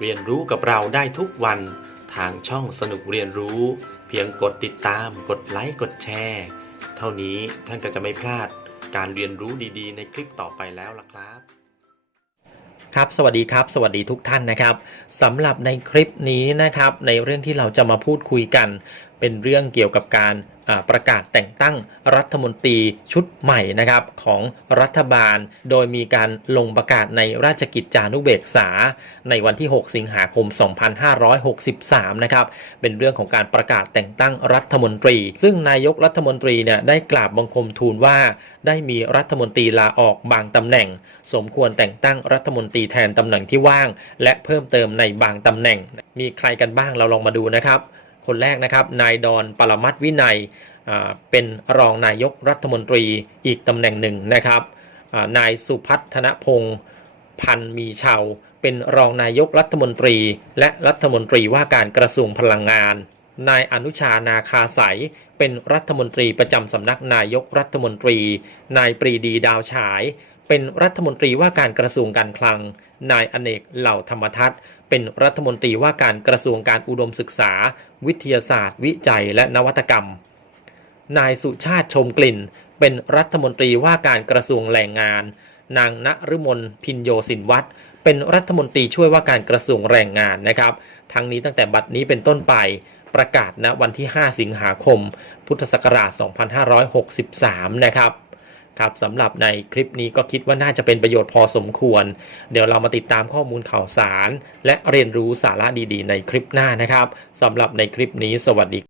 เรียนรู้กับเราได้ทุกวันทางช่องสนุกเรียนรู้ เพียงกดติดตาม กดไลค์กดแชร์ เท่านี้ท่านก็จะไม่พลาดการเรียนรู้ดีๆ ในคลิปต่อไปแล้วล่ะครับครับสวัสดีครับ สวัสดีทุกท่านนะครับสำหรับในคลิปนี้นะครับ ในเรื่องที่เราจะมาพูดคุยกันเป็นเรื่องเกี่ยวกับการประกาศแต่งตั้งรัฐมนตรีชุดใหม่นะครับของรัฐบาล โดยมีการลงประกาศในราชกิจจานุเบกษา ในวันที่ 6 สิงหาคม 2563 นะครับ เป็นเรื่องของการประกาศแต่งตั้งรัฐมนตรี ซึ่งนายกรัฐมนตรีเนี่ยได้กราบบังคมทูลว่า ได้มีรัฐมนตรีลาออกบางตำแหน่ง สมควรแต่งตั้งรัฐมนตรีแทนตำแหน่งที่ว่าง และเพิ่มเติมในบางตำแหน่ง มีใครกันบ้างเราลองมาดูนะครับ คนแรกนะครับนายดอนปรมัตวินัยเป็นรองนายกรัฐมนตรีอีกตำแหน่งหนึ่งนะครับนายสุพัฒนพงศ์พันมีชาวเป็นรองนายกรัฐมนตรี และรัฐมนตรีว่าการกระทรวงพลังงาน นายอนุชานาคาใสยเป็นรัฐมนตรีประจำสำนักนายกรัฐมนตรี นายปรีดีดาวฉาย เป็นรัฐมนตรีว่าการกระทรวงการคลัง นายอเนกเหล่าธรรมทัศน์เป็นรัฐมนตรีว่าการกระทรวงการอุดมศึกษา วิทยาศาสตร์ วิจัย และนวัตกรรม นายสุชาติชมกลิ่น เป็นรัฐมนตรีว่าการกระทรวงแรงงาน นางณฤมลพินโยสินวัตรเป็นรัฐมนตรีช่วยว่าการกระทรวงแรงงานนะครับ ทั้งนี้ตั้งแต่บัดนี้เป็นต้นไปประกาศณวันที่ 5 สิงหาคม พุทธศักราช 2563 นะครับ ครับสำหรับในคลิปนี้ก็คิดว่าน่าจะเป็นประโยชน์พอสมควร เดี๋ยวเรามาติดตามข้อมูลข่าวสาร และเรียนรู้สาระดีๆ ในคลิปหน้านะครับสำหรับในคลิปนี้สวัสดี